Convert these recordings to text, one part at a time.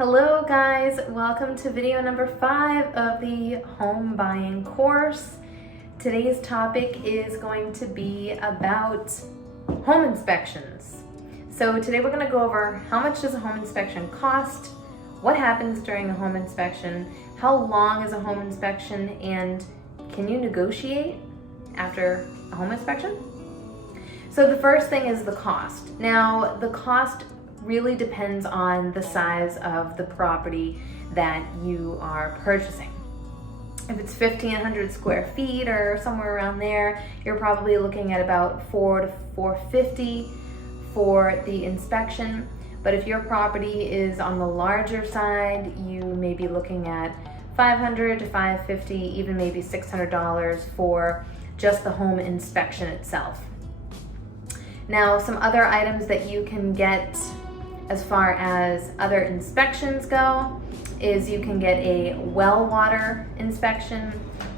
Hello guys, welcome to video number 5 of the home buying course. Today's topic is going to be about home inspections. So today we're going to go over how much does a home inspection cost, what happens during a home inspection, how long is a home inspection, and can you negotiate after a home inspection? So the first thing is the cost. Now the cost really depends on the size of the property that you are purchasing. If it's 1,500 square feet or somewhere around there, you're probably looking at about $400 to $450 for the inspection. But if your property is on the larger side, you may be looking at $500 to $550, even maybe $600 for just the home inspection itself. Now, some other items that you can get as far as other inspections go is you can get a well water inspection,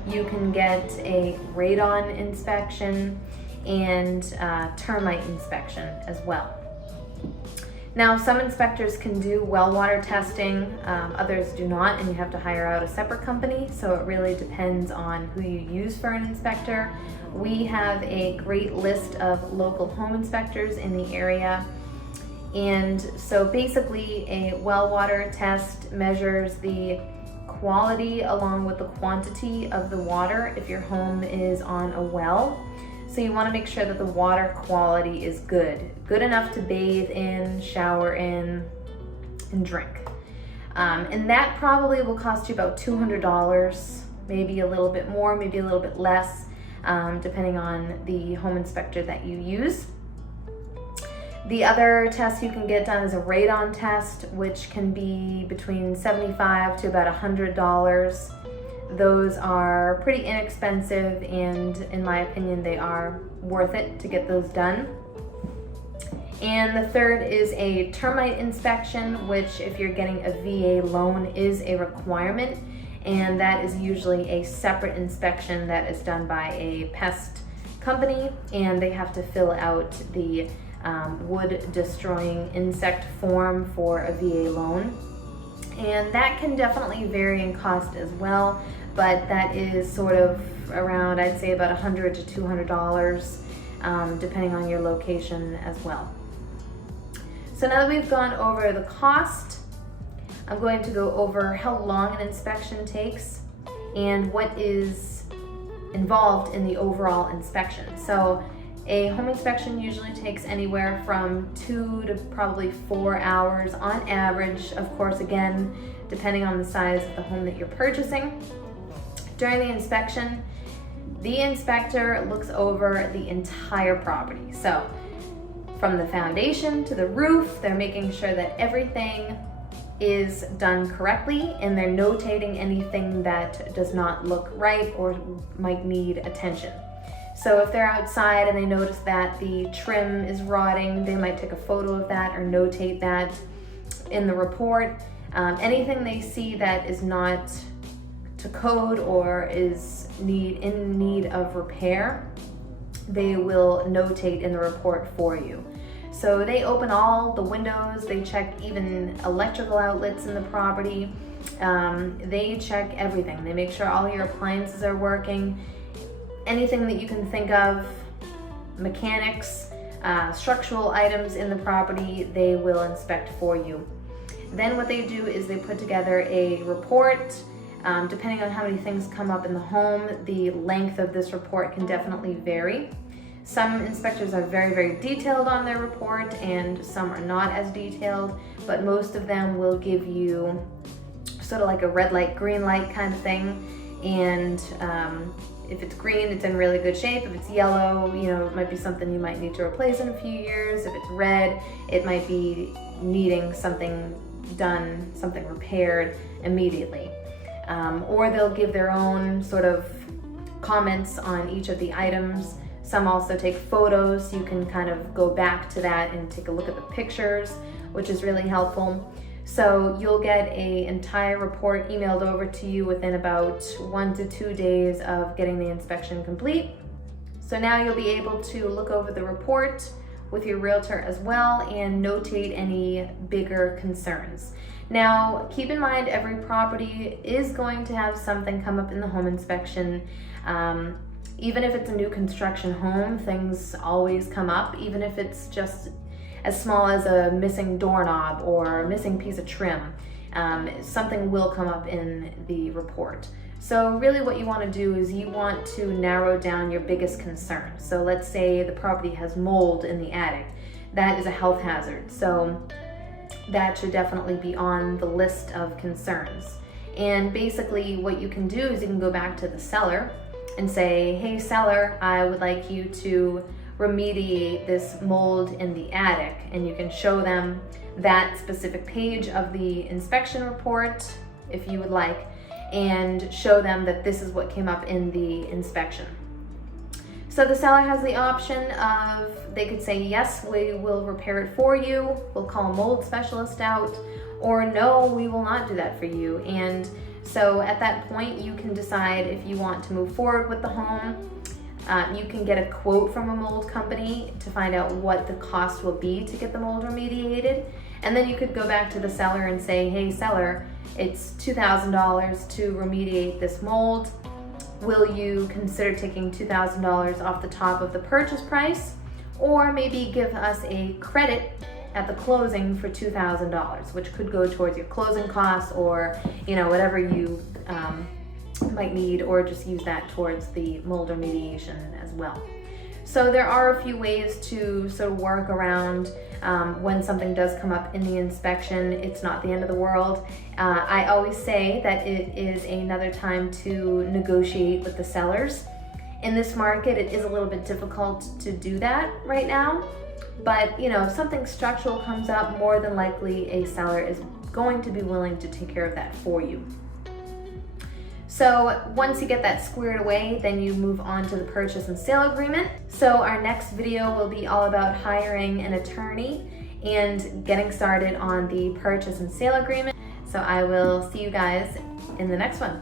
you can get a radon inspection, and termite inspection as well. Now, some inspectors can do well water testing, others do not, and you have to hire out a separate company, so it really depends on who you use for an inspector. We have a great list of local home inspectors in the area. And so basically a well water test measures the quality along with the quantity of the water if your home is on a well. So you want to make sure that the water quality is good enough to bathe in, shower in, and drink. And that probably will cost you about $200, maybe a little bit more, maybe a little bit less, depending on the home inspector that you use. The other test you can get done is a radon test, which can be between $75 to about $100. Those are pretty inexpensive, and in my opinion, they are worth it to get those done. And the third is a termite inspection, which if you're getting a VA loan is a requirement, and that is usually a separate inspection that is done by a pest company, and they have to fill out the wood destroying insect form for a VA loan. And that can definitely vary in cost as well, but that is sort of around, I'd say about $100 to $200, depending on your location as well. So now that we've gone over the cost, I'm going to go over how long an inspection takes and what is involved in the overall inspection. So a home inspection usually takes anywhere from 2 to probably 4 hours on average, of course, again, depending on the size of the home that you're purchasing. During the inspection, the inspector looks over the entire property. So from the foundation to the roof, they're making sure that everything is done correctly, and they're notating anything that does not look right or might need attention. So if they're outside and they notice that the trim is rotting, they might take a photo of that or notate that in the report. Anything they see that is not to code or is in need of repair, they will notate in the report for you. So they open all the windows, they check even electrical outlets in the property, they check everything. They make sure all your appliances are working. Anything that you can think of, mechanics, structural items in the property, they will inspect for you. Then what they do is they put together a report. Depending on how many things come up in the home, the length of this report can definitely vary. Some inspectors are very, very detailed on their report, and some are not as detailed, but most of them will give you sort of like a red light, green light kind of thing. And if it's green, it's in really good shape. If it's yellow, it might be something you might need to replace in a few years. If it's red, it might be needing something done, something repaired immediately. Or they'll give their own sort of comments on each of the items. Some also take photos, so you can kind of go back to that and take a look at the pictures, which is really helpful. So you'll get an entire report emailed over to you within about 1 to 2 days of getting the inspection complete. So now you'll be able to look over the report, with your realtor as well and notate any bigger concerns. Now, keep in mind every property is going to have something come up in the home inspection. Even if it's a new construction home, things always come up, even if it's just as small as a missing doorknob or a missing piece of trim. Something will come up in the report. So really what you want to do is you want to narrow down your biggest concern. So let's say the property has mold in the attic. That is a health hazard. So that should definitely be on the list of concerns. And basically what you can do is you can go back to the seller and say, hey seller, I would like you to remediate this mold in the attic. And you can show them that specific page of the inspection report if you would like, and show them that this is what came up in the inspection. So the seller has the option of, they could say, yes, we will repair it for you, we'll call a mold specialist out, or no, we will not do that for you. And so at that point, you can decide if you want to move forward with the home. You can get a quote from a mold company to find out what the cost will be to get the mold remediated. And then you could go back to the seller and say, hey seller, it's $2,000 to remediate this mold. Will you consider taking $2,000 off the top of the purchase price? Or maybe give us a credit at the closing for $2,000, which could go towards your closing costs or whatever you might need, or just use that towards the mold remediation as well. So there are a few ways to sort of work around when something does come up in the inspection. It's not the end of the world. I always say that it is another time to negotiate with the sellers. In this market, it is a little bit difficult to do that right now, but if something structural comes up, more than likely a seller is going to be willing to take care of that for you. So once you get that squared away, then you move on to the purchase and sale agreement. So our next video will be all about hiring an attorney and getting started on the purchase and sale agreement. So I will see you guys in the next one.